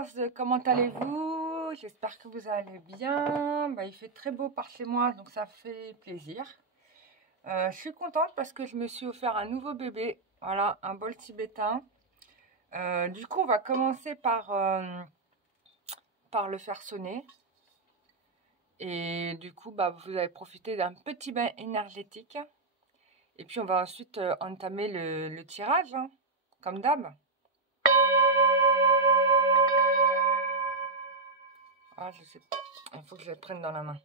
Lovers, comment allez-vous? J'espère que vous allez bien. Il fait très beau par chez moi, donc ça fait plaisir. Je suis contente parce que je me suis offert un nouveau bébé. Voilà, un bol tibétain. Du coup, on va commencer par le faire sonner. Et du coup, vous allez profiter d'un petit bain énergétique. Et puis, on va ensuite entamer le tirage, hein, comme d'hab. Ah, je sais pas. Il faut que je le prenne dans la main.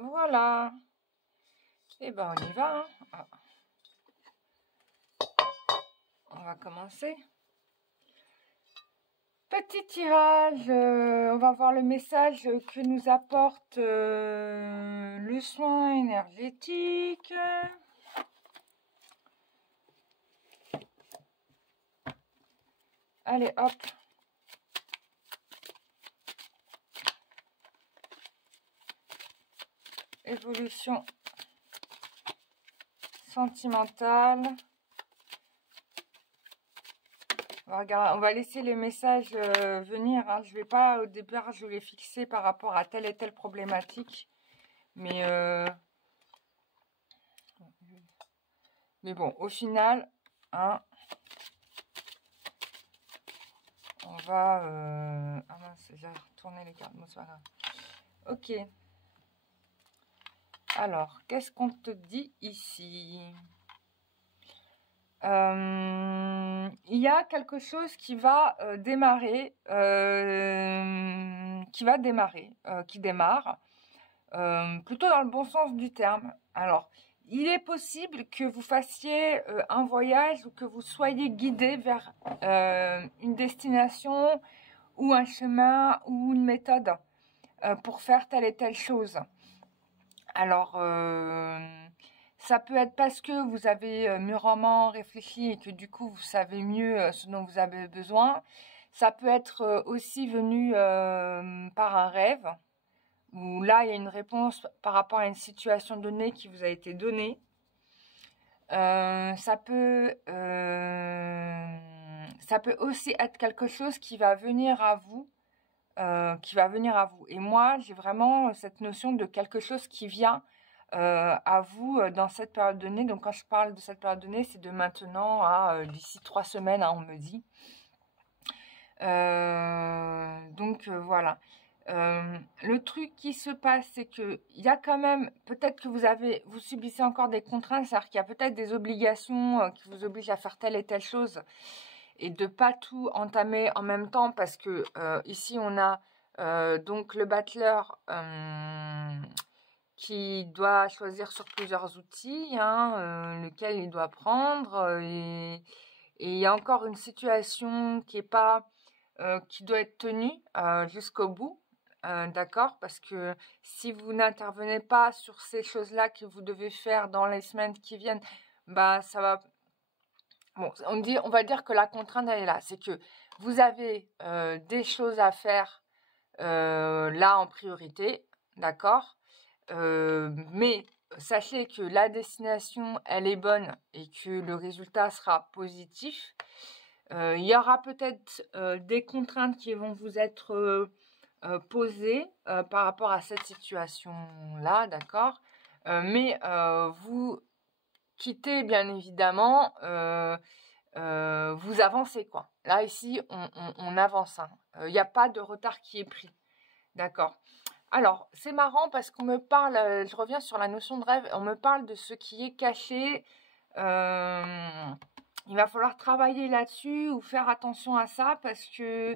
Voilà. Et on y va. Hein. On va commencer. Petit tirage. On va voir le message que nous apporte le soin énergétique. Allez, hop. Évolution sentimentale. On va laisser les messages venir. Hein. Je vais pas, au départ, je les fixer par rapport à telle et telle problématique. Mais bon, au final, hein, on va... Ah mince, j'ai retourné les cartes. Bon, c'est pas grave. Ok. Alors, qu'est-ce qu'on te dit ici? Il y a quelque chose qui va démarrer, qui démarre, plutôt dans le bon sens du terme. Alors, il est possible que vous fassiez un voyage ou que vous soyez guidé vers une destination ou un chemin ou une méthode pour faire telle et telle chose. Alors, ça peut être parce que vous avez mûrement réfléchi et que du coup, vous savez mieux ce dont vous avez besoin. Ça peut être aussi venu par un rêve, où là, il y a une réponse par rapport à une situation donnée qui vous a été donnée. Ça peut aussi être quelque chose qui va venir à vous. Et moi, j'ai vraiment cette notion de quelque chose qui vient à vous dans cette période donnée. Donc, quand je parle de cette période donnée, c'est de maintenant à d'ici 3 semaines, hein, on me dit. Voilà. Le truc qui se passe, c'est que il y a quand même, peut-être que vous subissez encore des contraintes, c'est-à-dire qu'il y a peut-être des obligations qui vous obligent à faire telle et telle chose. Et de pas tout entamer en même temps parce que ici on a donc le battleur qui doit choisir sur plusieurs outils, hein, lequel il doit prendre et il y a encore une situation qui est pas qui doit être tenue jusqu'au bout, d'accord, parce que si vous n'intervenez pas sur ces choses-là que vous devez faire dans les semaines qui viennent, ça va. Bon, on va dire que la contrainte, elle est là. C'est que vous avez des choses à faire là en priorité. d'accord? Mais sachez que la destination, elle est bonne et que le résultat sera positif. Il y aura peut-être des contraintes qui vont vous être posées par rapport à cette situation-là, d'accord? Mais vous quittez bien évidemment, vous avancez quoi. Là ici, on avance. Hein. Il n'y a pas de retard qui est pris, d'accord? Alors, c'est marrant parce qu'on me parle, je reviens sur la notion de rêve, on me parle de ce qui est caché. Il va falloir travailler là-dessus ou faire attention à ça parce que,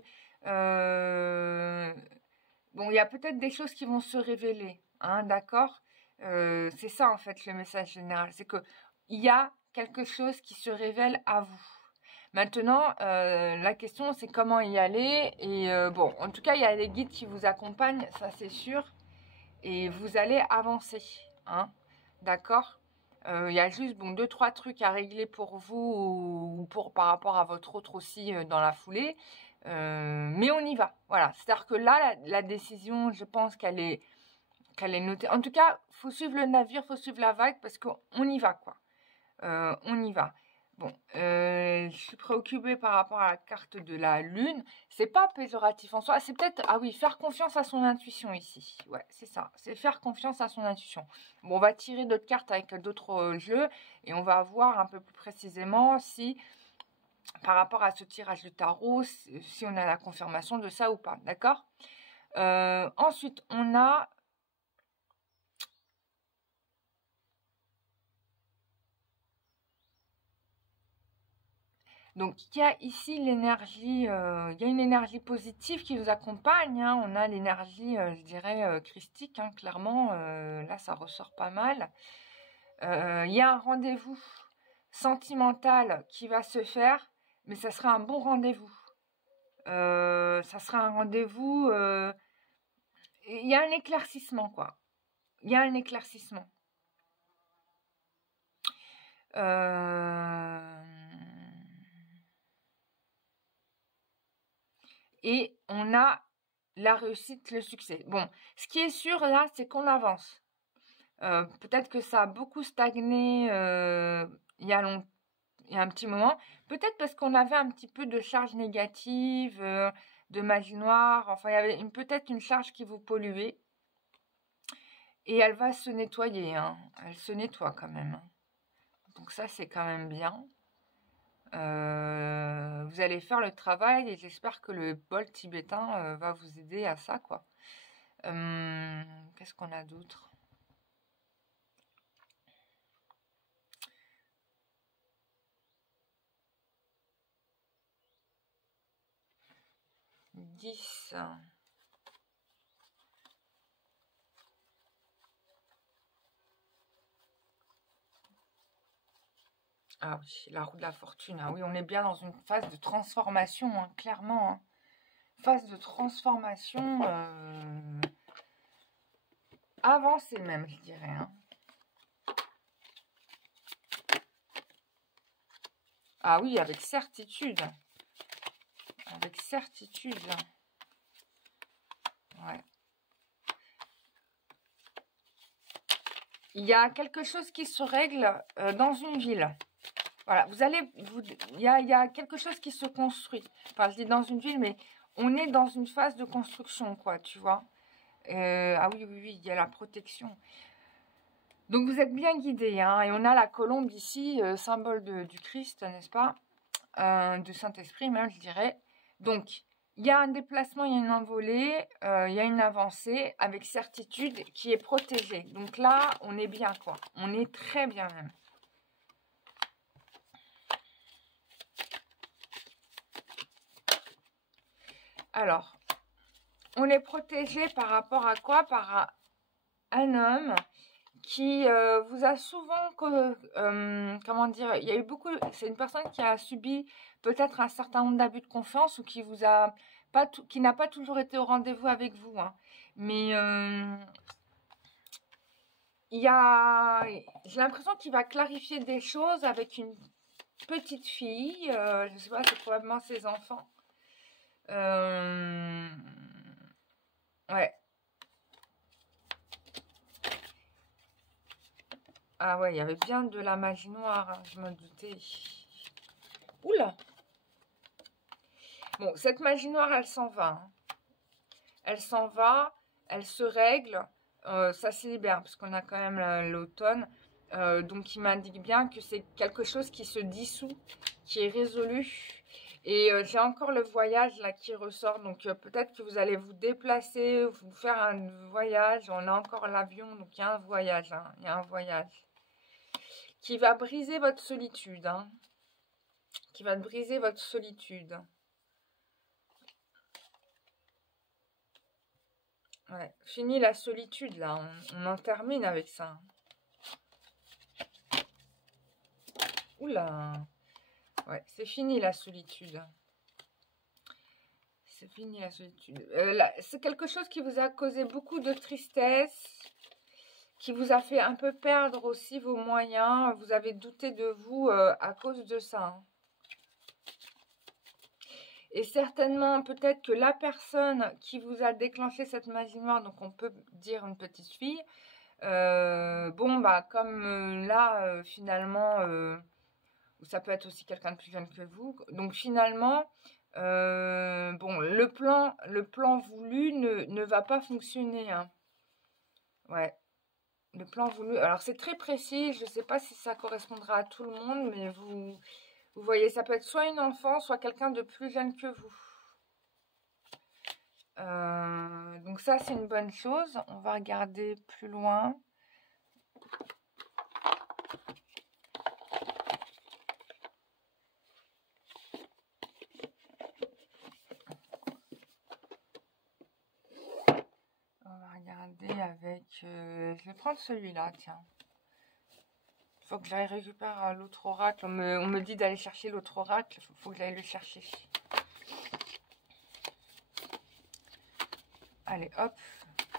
bon, il y a peut-être des choses qui vont se révéler, hein, d'accord? C'est ça en fait le message général, c'est que il y a quelque chose qui se révèle à vous. Maintenant, la question c'est comment y aller et bon, en tout cas, il y a des guides qui vous accompagnent, ça c'est sûr, et vous allez avancer, hein, d'accord? Il y a juste bon 2-3 trucs à régler pour vous ou pour par rapport à votre autre aussi dans la foulée, mais on y va. Voilà, c'est-à-dire que là, la décision, je pense qu'elle est notée. En tout cas, faut suivre le navire, faut suivre la vague parce qu'on y va quoi. On y va. Bon, je suis préoccupée par rapport à la carte de la lune. C'est pas péjoratif en soi. C'est peut-être, ah oui, faire confiance à son intuition ici. Ouais, c'est ça. C'est faire confiance à son intuition. Bon, on va tirer d'autres cartes avec d'autres jeux et on va voir un peu plus précisément si, par rapport à ce tirage de tarot, si on a la confirmation de ça ou pas. D'accord? Ensuite, on a donc, il y a ici l'énergie, il y a une énergie positive qui nous accompagne. Hein. On a l'énergie, je dirais, christique, hein, clairement. Là, ça ressort pas mal. Il y a un rendez-vous sentimental qui va se faire, mais ça sera un bon rendez-vous. Ça sera un rendez-vous... il y a un éclaircissement, quoi. Il y a un éclaircissement. Et on a la réussite, le succès. Bon, ce qui est sûr là, c'est qu'on avance. Peut-être que ça a beaucoup stagné il y a un petit moment. Peut-être parce qu'on avait un petit peu de charge négative, de magie noire. Enfin, il y avait peut-être une charge qui vous polluait. Et elle va se nettoyer. Hein. Elle se nettoie quand même. Donc ça, c'est quand même bien. Vous allez faire le travail et j'espère que le bol tibétain va vous aider à ça, quoi. Qu'est-ce qu'on a d'autre? « 10. Ah oui, la roue de la fortune. Ah oui, on est bien dans une phase de transformation, hein, clairement. Hein. Phase de transformation avancée même, je dirais. Hein. Ah oui, avec certitude. Avec certitude. Ouais. Il y a quelque chose qui se règle dans une ville. Voilà, il y a quelque chose qui se construit. Enfin, je dis dans une ville, mais on est dans une phase de construction, quoi, tu vois. Ah oui, oui, oui, il y a la protection. Donc, vous êtes bien guidés, hein. Et on a la colombe ici, symbole du Christ, n'est-ce pas? De Saint-Esprit, même, je dirais. Donc, il y a un déplacement, il y a une envolée, il y a une avancée avec certitude qui est protégée. Donc là, on est bien, quoi. On est très bien, même. Alors, on est protégé par rapport à quoi? Par un homme qui vous a souvent, comment dire, il y a eu beaucoup, c'est une personne qui a subi peut-être un certain nombre d'abus de confiance ou qui vous a pas, qui n'a pas toujours été au rendez-vous avec vous. Hein. Mais j'ai l'impression qu'il va clarifier des choses avec une petite fille, je sais pas, c'est probablement ses enfants. Ouais. Ah ouais, il y avait bien de la magie noire, hein, je me doutais. Oula! Bon, cette magie noire, elle s'en va. Hein. Elle s'en va, elle se règle, ça se libère, parce qu'on a quand même l'automne. Donc, il m'indique bien que c'est quelque chose qui se dissout, qui est résolu. Et j'ai encore le voyage là qui ressort. Donc, peut-être que vous allez vous déplacer, vous faire un voyage. On a encore l'avion, donc il y a un voyage. Hein, il y a un voyage qui va briser votre solitude. Hein, qui va briser votre solitude. Ouais, fini la solitude là, on en termine avec ça. Oula, ouais, c'est fini la solitude. C'est fini la solitude. C'est quelque chose qui vous a causé beaucoup de tristesse, qui vous a fait un peu perdre aussi vos moyens. Vous avez douté de vous à cause de ça. Hein. Et certainement, peut-être que la personne qui vous a déclenché cette magie noire, donc on peut dire une petite fille, bon, bah, comme là, finalement, ça peut être aussi quelqu'un de plus jeune que vous. Donc, finalement, bon, le plan voulu ne va pas fonctionner. Hein. Ouais, le plan voulu. Alors, c'est très précis. Je ne sais pas si ça correspondra à tout le monde, mais vous voyez, ça peut être soit une enfant, soit quelqu'un de plus jeune que vous. Donc ça, c'est une bonne chose. On va regarder plus loin. On va regarder avec... je vais prendre celui-là, tiens. Il faut que j'aille récupérer l'autre oracle. On me dit d'aller chercher l'autre oracle. Il faut que j'aille le chercher. Allez, hop.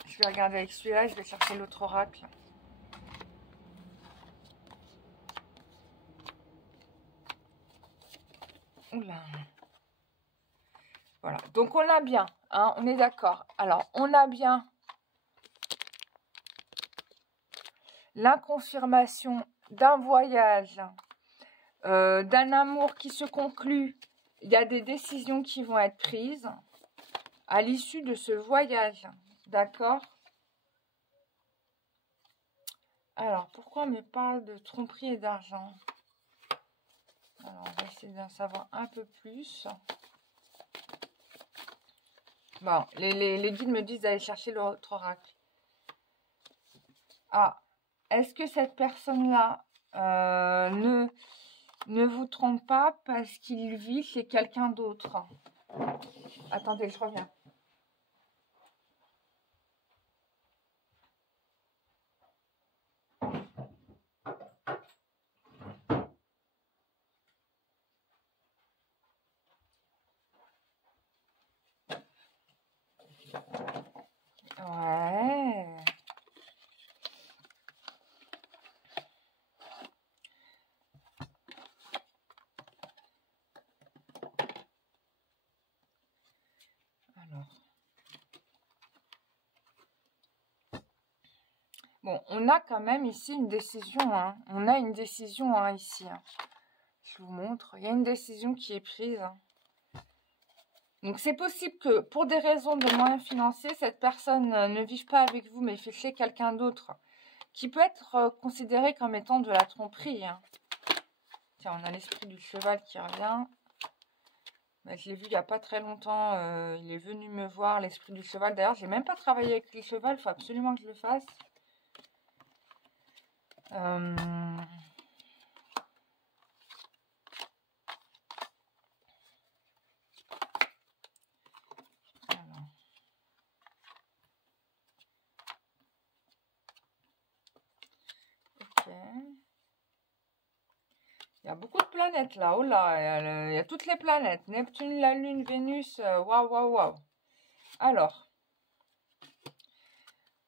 Je vais regarder avec celui-là. Je vais chercher l'autre oracle. Oula. Voilà. Donc, on a bien. Hein, on est d'accord. Alors, on a bien l'inconfirmation d'un voyage, d'un amour qui se conclut. Il y a des décisions qui vont être prises à l'issue de ce voyage. D'accord? Alors, pourquoi on me parle de tromperie et d'argent? Alors, on va essayer d'en savoir un peu plus. Bon, les guides me disent d'aller chercher l'autre oracle. Ah, est-ce que cette personne-là ne vous trompe pas parce qu'il vit chez quelqu'un d'autre? Attendez, je reviens. Ouais. Alors. Bon, on a quand même ici une décision. Hein. On a une décision hein, ici. Hein. Je vous montre. Il y a une décision qui est prise. Hein. Donc, c'est possible que pour des raisons de moyens financiers, cette personne ne vive pas avec vous, mais fait chez quelqu'un d'autre, qui peut être considéré comme étant de la tromperie. Hein. Tiens, on a l'esprit du cheval qui revient. Ben, je l'ai vu il n'y a pas très longtemps. Il est venu me voir, l'esprit du cheval. D'ailleurs, j'ai même pas travaillé avec les chevals. Il faut absolument que je le fasse. Il y a beaucoup de planètes là. Oh là, il y a toutes les planètes. Neptune, la Lune, Vénus. Waouh, waouh, waouh. Alors.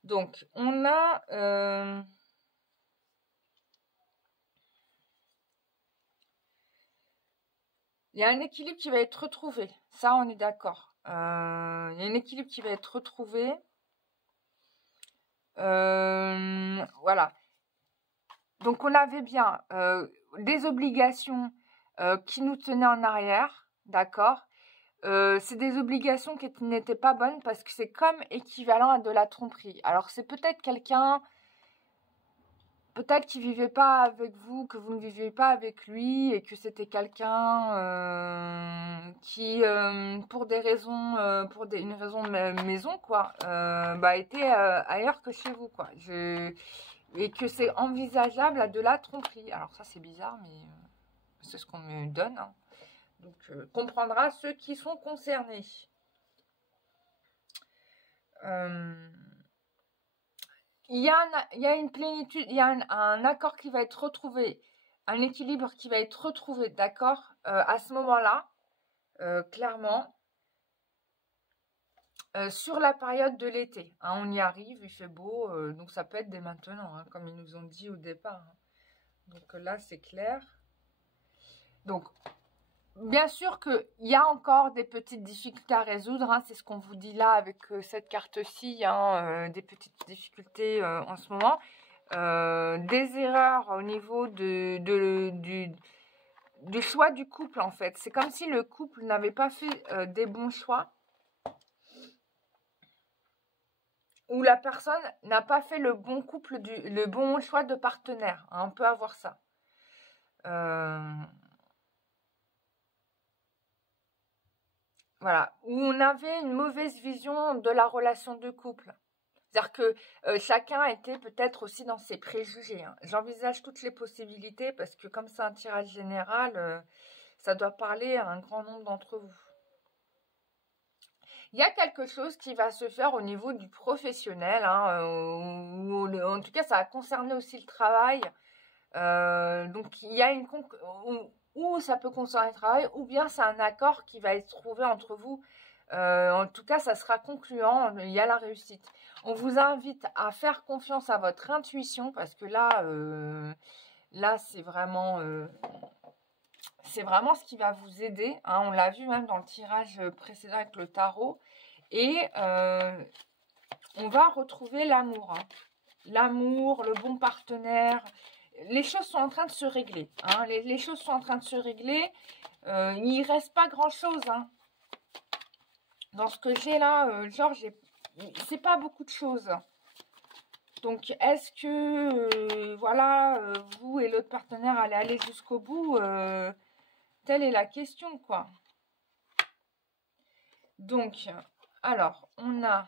Donc, on a... il y a un équilibre qui va être retrouvé. Ça, on est d'accord. Il y a un équilibre qui va être retrouvé. Voilà. Donc, on avait bien des obligations qui nous tenaient en arrière, d'accord? C'est des obligations qui n'étaient pas bonnes parce que c'est comme équivalent à de la tromperie. Alors, c'est peut-être quelqu'un, peut-être qu'il ne vivait pas avec vous, que vous ne viviez pas avec lui et que c'était quelqu'un qui, pour des raisons, une raison de maison, quoi, était ailleurs que chez vous, quoi. Et que c'est envisageable à de la tromperie. Alors ça, c'est bizarre, mais c'est ce qu'on me donne, hein. Donc, comprendra ceux qui sont concernés. Il y a une plénitude, il y a un accord qui va être retrouvé, un équilibre qui va être retrouvé, d'accord, à ce moment-là, clairement, sur la période de l'été. Hein, on y arrive, il fait beau, donc ça peut être dès maintenant, hein, comme ils nous ont dit au départ. Hein. Donc là, c'est clair. Donc, bien sûr qu'il y a encore des petites difficultés à résoudre, hein, c'est ce qu'on vous dit là avec cette carte-ci, hein, des petites difficultés en ce moment. Des erreurs au niveau du choix du couple, en fait. C'est comme si le couple n'avait pas fait des bons choix. Ou la personne n'a pas fait le bon choix de partenaire. Hein, on peut avoir ça. Voilà. Où on avait une mauvaise vision de la relation de couple. C'est-à-dire que chacun était peut-être aussi dans ses préjugés. Hein. J'envisage toutes les possibilités parce que comme c'est un tirage général, ça doit parler à un grand nombre d'entre vous. Il y a quelque chose qui va se faire au niveau du professionnel, hein, en tout cas ça va concerner aussi le travail. Donc il y a où ça peut concerner le travail, ou bien c'est un accord qui va être trouvé entre vous. En tout cas, ça sera concluant, il y a la réussite. On vous invite à faire confiance à votre intuition, parce que là c'est vraiment ce qui va vous aider. Hein. On l'a vu même dans le tirage précédent avec le tarot. Et on va retrouver l'amour. Hein. L'amour, le bon partenaire. Les choses sont en train de se régler. Hein. Les choses sont en train de se régler. Il n'y reste pas grand-chose. Hein. Dans ce que j'ai là, c'est pas beaucoup de choses. Donc, est-ce que, vous et l'autre partenaire allez aller jusqu'au bout telle est la question, quoi. Donc, alors, on a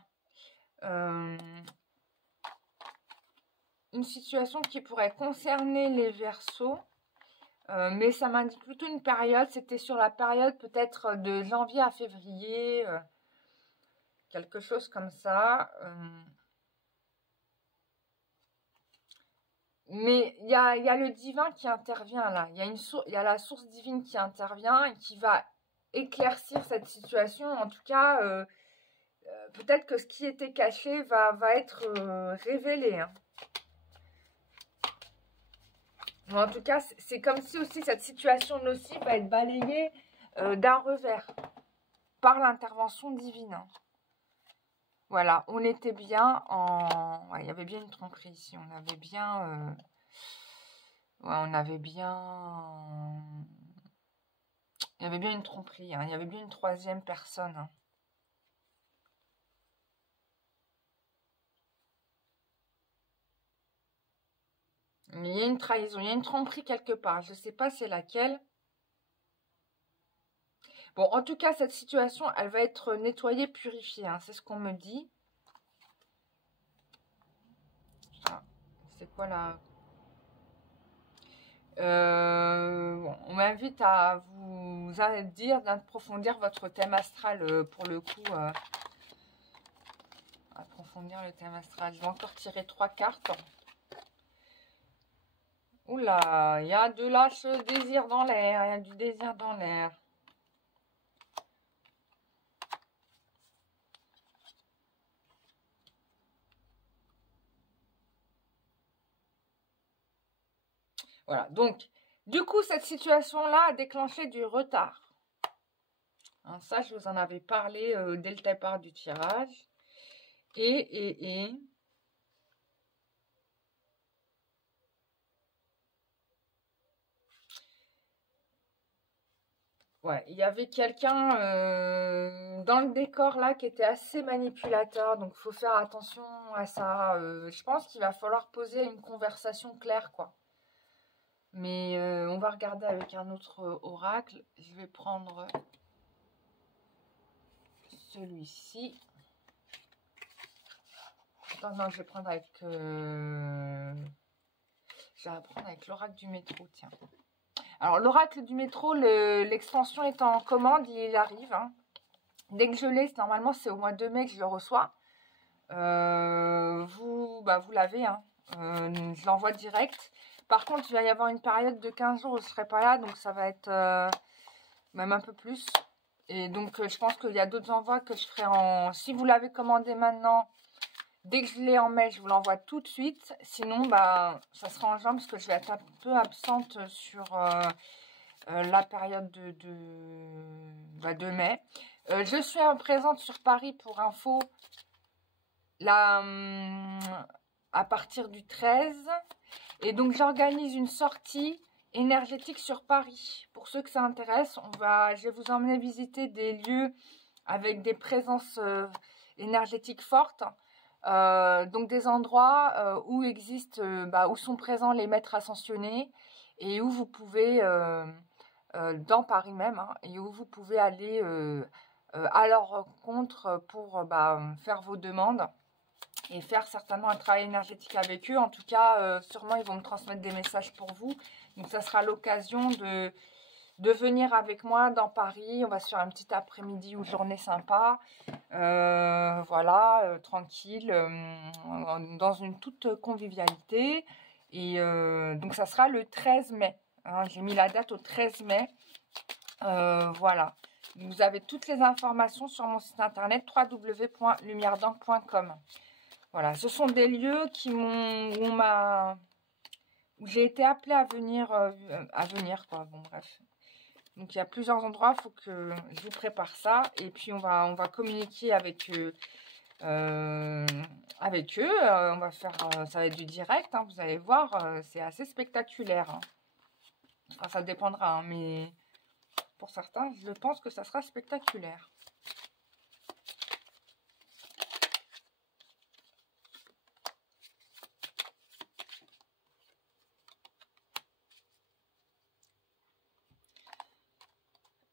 une situation qui pourrait concerner les Verseaux, mais ça m'indique plutôt une période. C'était sur la période peut-être de janvier à février, quelque chose comme ça. Mais il y a le divin qui intervient là. Il y a la source divine qui intervient et qui va éclaircir cette situation. En tout cas, peut-être que ce qui était caché va être révélé. Hein. En tout cas, c'est comme si aussi cette situation nocive va être balayée d'un revers par l'intervention divine. Hein. Voilà, on était bien en... Ouais, il y avait bien une tromperie ici. On avait bien... on avait bien... Il y avait bien une tromperie. Hein. Il y avait bien une troisième personne. Hein. Mais il y a une trahison, il y a une tromperie quelque part. Je ne sais pas c'est laquelle. Bon, en tout cas, cette situation, elle va être nettoyée, purifiée. Hein. C'est ce qu'on me dit. Ah, c'est quoi là on m'invite à vous dire d'approfondir votre thème astral pour le coup. Approfondir le thème astral. Je vais encore tirer 3 cartes. Oula, il y a de lâche désir dans l'air. Il y a du désir dans l'air. Voilà, donc, du coup, cette situation-là a déclenché du retard. Hein, ça, je vous en avais parlé dès le départ du tirage. Et Ouais, il y avait quelqu'un dans le décor là qui était assez manipulateur, donc il faut faire attention à ça. Je pense qu'il va falloir poser une conversation claire, quoi. Mais on va regarder avec un autre oracle. Je vais prendre celui-ci. Attends, non, je vais prendre avec... je vais prendre avec l'oracle du métro, tiens. Alors, l'oracle du métro, l'extension est en commande, il arrive. Hein. Dès que je l'ai, normalement, c'est au mois de mai que je le reçois. Vous l'avez, hein. Je l'envoie direct. Par contre, il va y avoir une période de 15 jours où je ne serai pas là, donc ça va être même un peu plus. Et donc, je pense qu'il y a d'autres envois que je ferai en... Si vous l'avez commandé maintenant, dès que je l'ai en mai, je vous l'envoie tout de suite. Sinon, ça sera en juin parce que je vais être un peu absente sur la période de mai. Je suis présente sur Paris pour info là, à partir du 13. Et donc, j'organise une sortie énergétique sur Paris. Pour ceux que ça intéresse, je vais vous emmener visiter des lieux avec des présences énergétiques fortes. Donc des endroits où existent, où sont présents les maîtres ascensionnés et où vous pouvez, dans Paris même, hein, et où vous pouvez aller à leur rencontre pour faire vos demandes et faire certainement un travail énergétique avec eux. En tout cas, sûrement ils vont me transmettre des messages pour vous. Donc ça sera l'occasion de venir avec moi dans Paris. On va se faire un petit après-midi ou journée sympa. Voilà, tranquille, dans une toute convivialité. Et donc, ça sera le 13 mai. Hein, j'ai mis la date au 13 mai. Voilà. Vous avez toutes les informations sur mon site internet www.lumieredanque.com. Voilà, ce sont des lieux où j'ai été appelée à venir, quoi. Bon, bref. Donc, il y a plusieurs endroits, il faut que je vous prépare ça. Et puis, on va communiquer avec eux. On va faire, ça va être du direct, hein, vous allez voir, c'est assez spectaculaire. Hein. Enfin, ça dépendra, hein, mais pour certains, je pense que ça sera spectaculaire.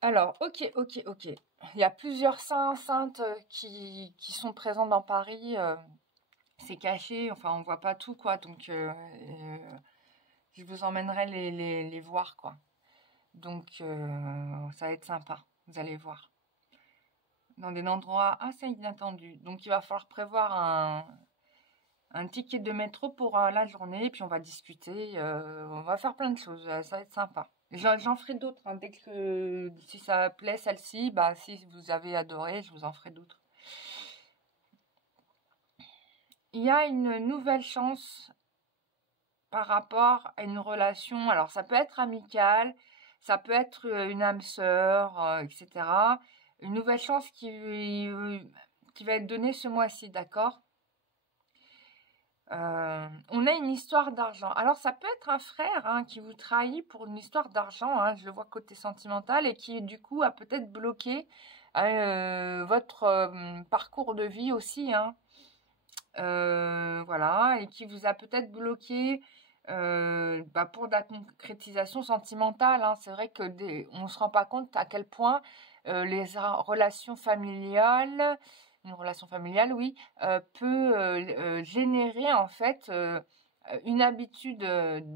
Alors, ok. Il y a plusieurs saints, saintes qui sont présents dans Paris. C'est caché, enfin, on voit pas tout, quoi. Donc, je vous emmènerai les voir, quoi. Donc, ça va être sympa. Vous allez voir. Dans des endroits assez inattendus. Donc, il va falloir prévoir un ticket de métro pour la journée. Et puis, on va discuter. On va faire plein de choses. Ça va être sympa. J'en ferai d'autres, hein, dès que si ça plaît celle-ci, si vous avez adoré, je vous en ferai d'autres. Il y a une nouvelle chance par rapport à une relation. Alors ça peut être amical, ça peut être une âme sœur, etc. Une nouvelle chance qui va être donnée ce mois-ci, d'accord? On a une histoire d'argent. Alors, ça peut être un frère, hein, qui vous trahit pour une histoire d'argent. Hein, je le vois côté sentimental et qui, du coup, a peut-être bloqué votre parcours de vie aussi. Hein, voilà. Et qui vous a peut-être bloqué pour de la concrétisation sentimentale. Hein. C'est vrai qu'on ne se rend pas compte à quel point les relations familiales... Une relation familiale, oui, peut générer en fait une habitude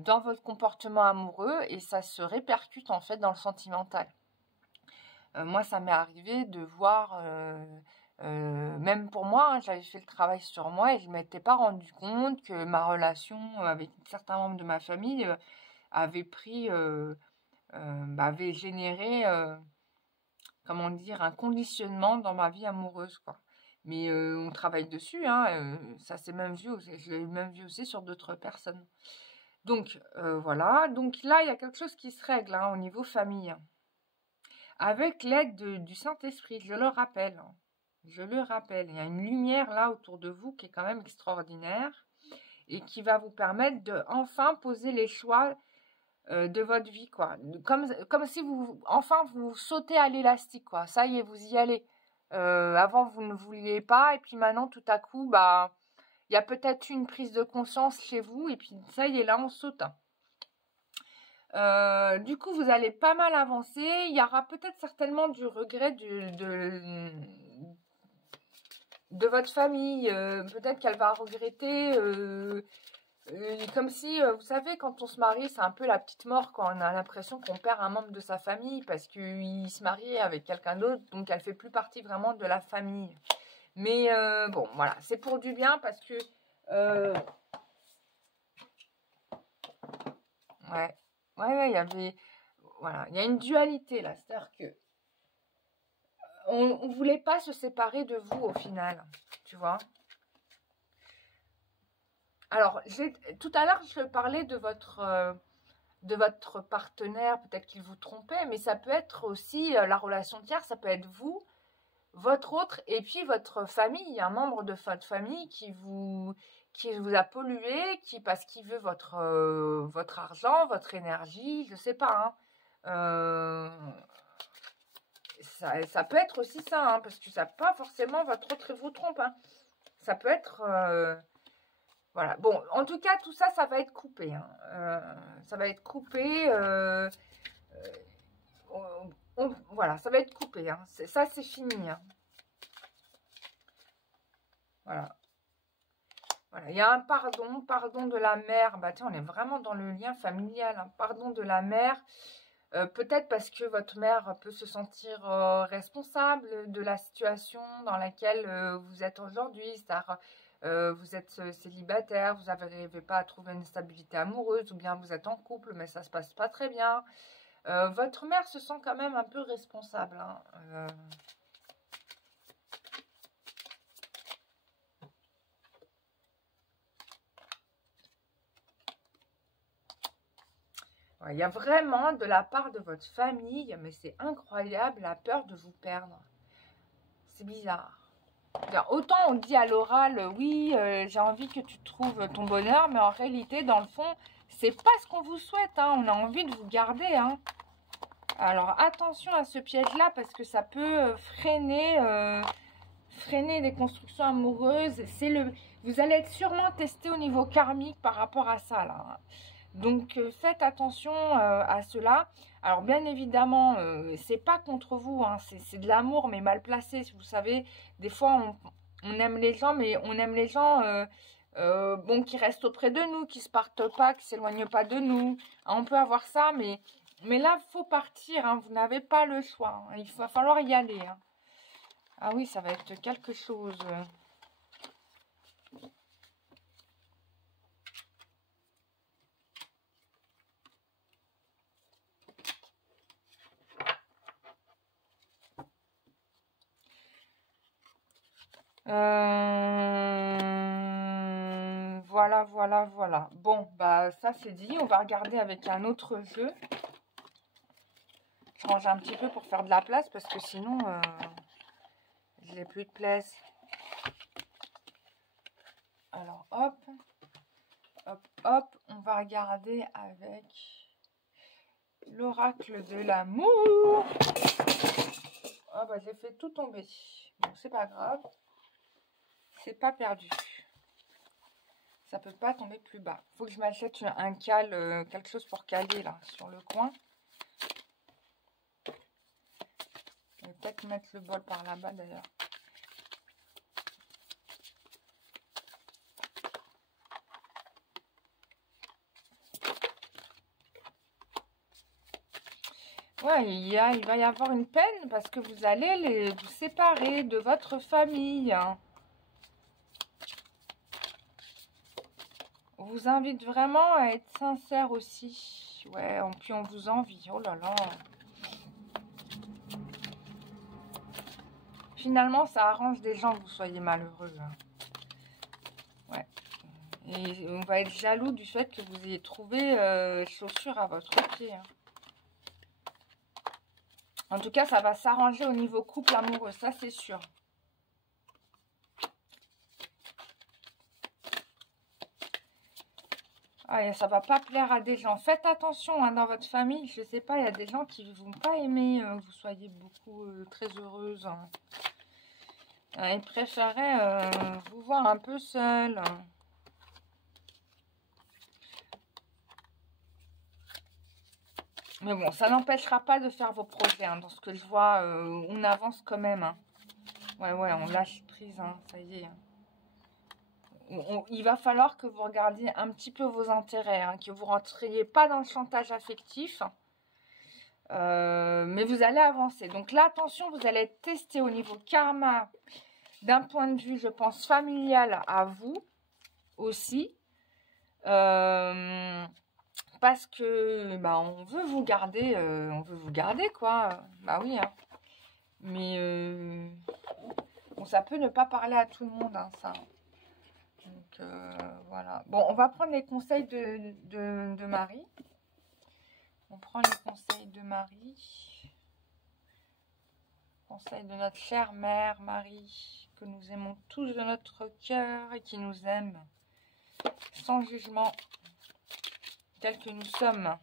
dans votre comportement amoureux et ça se répercute en fait dans le sentimental. Moi, ça m'est arrivé de voir, même pour moi, hein, j'avais fait le travail sur moi et je ne m'étais pas rendu compte que ma relation avec certains membres de ma famille avait avait généré, comment dire, un conditionnement dans ma vie amoureuse, quoi. Mais on travaille dessus, hein, ça c'est même vu, je l'ai même vu aussi sur d'autres personnes. Donc voilà, donc là il y a quelque chose qui se règle, hein, au niveau famille. Avec l'aide du Saint-Esprit, je le rappelle. Je le rappelle, il y a une lumière là autour de vous qui est quand même extraordinaire et qui va vous permettre de enfin poser les choix de votre vie, quoi. Comme si enfin, vous sautez à l'élastique, quoi. Ça y est, vous y allez. Avant, vous ne vouliez pas, et puis maintenant, tout à coup, bah, il y a peut-être une prise de conscience chez vous, et puis ça y est, là, on saute. Du coup, vous allez pas mal avancer. Il y aura peut-être certainement du regret de votre famille. Peut-être qu'elle va regretter... comme si, vous savez, quand on se marie, c'est un peu la petite mort quand on a l'impression qu'on perd un membre de sa famille parce qu'il se marie avec quelqu'un d'autre, donc elle fait plus partie vraiment de la famille. Mais bon, voilà, c'est pour du bien parce que... ouais, il y avait... Voilà, il y a une dualité là, c'est-à-dire que on voulait pas se séparer de vous au final, tu vois. Alors, tout à l'heure, je parlais de votre partenaire, peut-être qu'il vous trompait, mais ça peut être aussi la relation tiers, ça peut être vous, votre autre, et puis votre famille, un membre de votre famille qui vous a pollué, parce qu'il veut votre argent, votre énergie, je sais pas. Ça peut être aussi ça, hein, parce que ça pas forcément votre autre vous trompe. Hein. Ça peut être... voilà. Bon, en tout cas, tout ça, ça va être coupé. Hein. Ça va être coupé. Voilà, ça va être coupé. Hein. Ça, c'est fini. Hein. Voilà. Voilà. Il y a un pardon de la mère. Bah tiens, on est vraiment dans le lien familial. Hein. Pardon de la mère. Peut-être parce que votre mère peut se sentir responsable de la situation dans laquelle vous êtes aujourd'hui. C'est-à-dire, vous êtes célibataire, vous n'arrivez pas à trouver une stabilité amoureuse, ou bien vous êtes en couple, mais ça ne se passe pas très bien. Votre mère se sent quand même un peu responsable. Hein. Il y a vraiment de la part de votre famille, mais c'est incroyable, la peur de vous perdre. C'est bizarre. Autant on dit à l'oral, oui, j'ai envie que tu trouves ton bonheur, mais en réalité, dans le fond, c'est pas ce qu'on vous souhaite. Hein. On a envie de vous garder. Hein. Alors attention à ce piège-là, parce que ça peut freiner les constructions amoureuses. Vous allez être sûrement testé au niveau karmique par rapport à ça, là. Donc, faites attention à cela. Alors, bien évidemment, c'est pas contre vous, hein, c'est de l'amour, mais mal placé. Vous savez, des fois, on aime les gens, mais on aime les gens bon, qui restent auprès de nous, qui se partent pas, qui s'éloignent pas de nous. On peut avoir ça, mais là, il faut partir. Hein, vous n'avez pas le choix. Hein, il va falloir y aller. Hein. Ah oui, ça va être quelque chose. Voilà. Bon, bah ça c'est dit. On va regarder avec un autre jeu. Je range un petit peu pour faire de la place parce que sinon, j'ai plus de place. Alors, hop. On va regarder avec l'oracle de l'amour. Ah bah j'ai fait tout tomber. Bon, c'est pas grave. C'est pas perdu. Ça peut pas tomber plus bas. Faut que je m'achète un cale, quelque chose pour caler là sur le coin. Je vais peut-être mettre le bol par là-bas d'ailleurs. Ouais, il va y avoir une peine parce que vous allez vous séparer de votre famille. Hein. On vous invite vraiment à être sincère aussi. Ouais, puis on vous envie. Oh là là. Finalement, ça arrange des gens que vous soyez malheureux. Hein. Ouais. Et on va être jaloux du fait que vous ayez trouvé chaussures à votre pied. Hein. En tout cas, ça va s'arranger au niveau couple amoureux. Ça, c'est sûr. Ah, ça va pas plaire à des gens. Faites attention hein, dans votre famille. Je sais pas, il y a des gens qui ne vont pas aimer que vous soyez beaucoup très heureuse. Hein. Ils préféraient vous voir un peu seul. Mais bon, ça n'empêchera pas de faire vos projets. Hein. Dans ce que je vois, on avance quand même. Hein. Ouais, on lâche prise. Hein, ça y est. Hein. Il va falloir que vous regardiez un petit peu vos intérêts, hein, que vous ne rentriez pas dans le chantage affectif, mais vous allez avancer. Donc là, attention, vous allez être testé au niveau karma, d'un point de vue, je pense, familial à vous aussi, parce que bah, on veut vous garder quoi. Bah oui, hein. Mais bon, ça peut ne pas parler à tout le monde, hein, ça. Donc, voilà. Bon, on va prendre les conseils de Marie. On prend les conseils de Marie. Conseils de notre chère mère, Marie, que nous aimons tous de notre cœur et qui nous aime sans jugement, tel que nous sommes.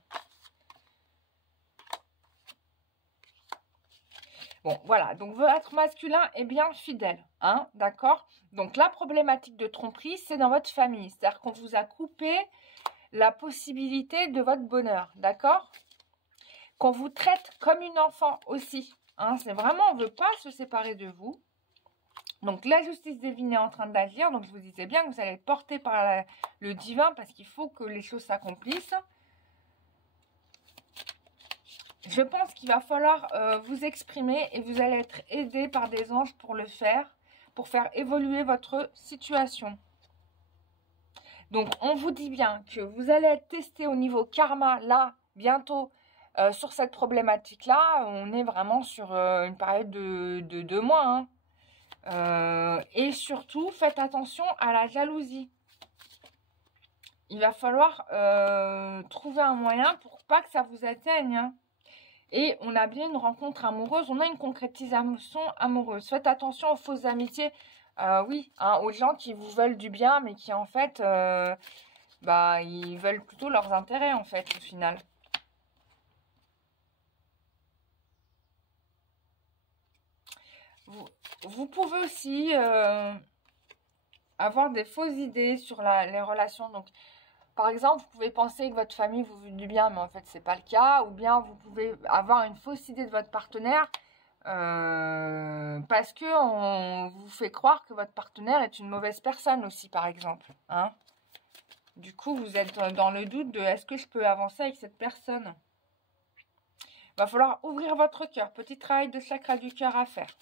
Bon, voilà, donc votre masculin est bien fidèle, hein, d'accord? Donc, la problématique de tromperie, c'est dans votre famille. C'est-à-dire qu'on vous a coupé la possibilité de votre bonheur, d'accord? Qu'on vous traite comme une enfant aussi, hein, c'est vraiment, on ne veut pas se séparer de vous. Donc, la justice divine est en train d'agir, donc je vous disais bien que vous allez être porté par le divin parce qu'il faut que les choses s'accomplissent. Je pense qu'il va falloir vous exprimer et vous allez être aidé par des anges pour le faire, pour faire évoluer votre situation. Donc, on vous dit bien que vous allez être testé au niveau karma, là, bientôt, sur cette problématique-là. On est vraiment sur une période de 2 mois. Hein. Et surtout, faites attention à la jalousie. Il va falloir trouver un moyen pour pas que ça vous atteigne. Hein. Et on a bien une rencontre amoureuse, on a une concrétisation amoureuse. Faites attention aux fausses amitiés, oui, hein, aux gens qui vous veulent du bien, mais qui en fait, bah, ils veulent plutôt leurs intérêts en fait, au final. Vous pouvez aussi avoir des fausses idées sur les relations, donc... Par exemple, vous pouvez penser que votre famille vous veut du bien, mais en fait, c'est pas le cas. Ou bien, vous pouvez avoir une fausse idée de votre partenaire parce qu'on vous fait croire que votre partenaire est une mauvaise personne aussi, par exemple. Hein. Du coup, vous êtes dans le doute de est-ce que je peux avancer avec cette personne. Il va falloir ouvrir votre cœur. Petit travail de chakra du cœur à faire.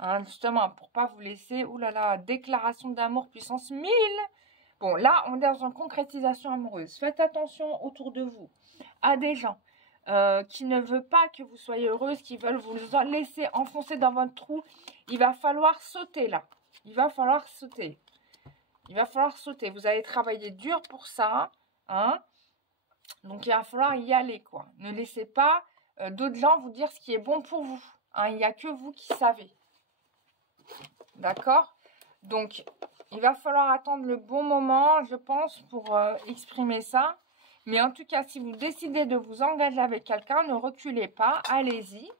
Hein, justement, pour pas vous laisser... Ouh là là, déclaration d'amour puissance 1000. Bon, là, on est dans une concrétisation amoureuse. Faites attention autour de vous à des gens qui ne veulent pas que vous soyez heureuse, qui veulent vous laisser enfoncer dans votre trou. Il va falloir sauter là. Il va falloir sauter. Il va falloir sauter. Vous allez travailler dur pour ça. Hein. Donc, il va falloir y aller, quoi. Ne laissez pas d'autres gens vous dire ce qui est bon pour vous. Hein. Il n'y a que vous qui savez. D'accord? Donc, il va falloir attendre le bon moment, je pense, pour exprimer ça. Mais en tout cas, si vous décidez de vous engager avec quelqu'un, ne reculez pas, allez-y.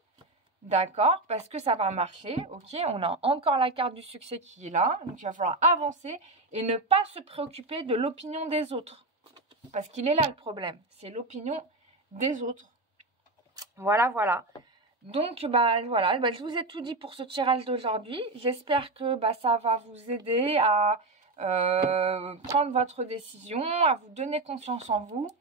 D'accord? Parce que ça va marcher, ok? On a encore la carte du succès qui est là. Donc, il va falloir avancer et ne pas se préoccuper de l'opinion des autres. Parce qu'il est là le problème. C'est l'opinion des autres. Voilà, voilà. Donc, bah, voilà, bah, je vous ai tout dit pour ce tirage d'aujourd'hui. J'espère que bah, ça va vous aider à prendre votre décision, à vous donner confiance en vous.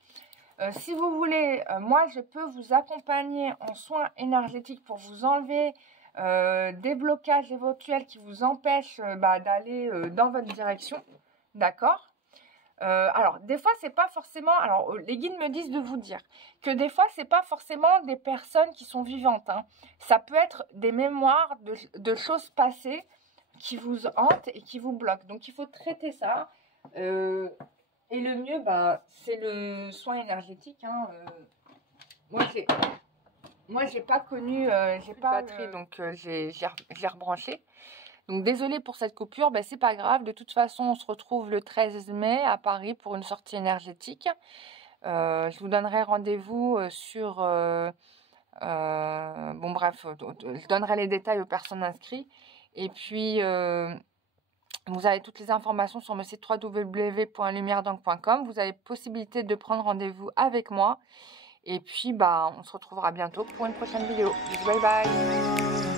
Si vous voulez, moi, je peux vous accompagner en soins énergétiques pour vous enlever des blocages éventuels qui vous empêchent bah, d'aller dans votre direction. D'accord ? Alors, des fois, c'est pas forcément... Alors, les guides me disent de vous dire que des fois, c'est pas forcément des personnes qui sont vivantes. Hein. Ça peut être des mémoires de choses passées qui vous hantent et qui vous bloquent. Donc, il faut traiter ça. Et le mieux, bah, c'est le soin énergétique. Hein. Moi, j'ai pas connu... j'ai pas de batterie, donc j'ai rebranché. Donc désolée pour cette coupure, ben, c'est pas grave. De toute façon, on se retrouve le 13 mai à Paris pour une sortie énergétique. Je vous donnerai rendez-vous sur... bon bref, je donnerai les détails aux personnes inscrites. Et puis, vous avez toutes les informations sur mon site www.lumieredengue.com. Vous avez possibilité de prendre rendez-vous avec moi. Et puis, bah, on se retrouvera bientôt pour une prochaine vidéo. Bisous, bye bye.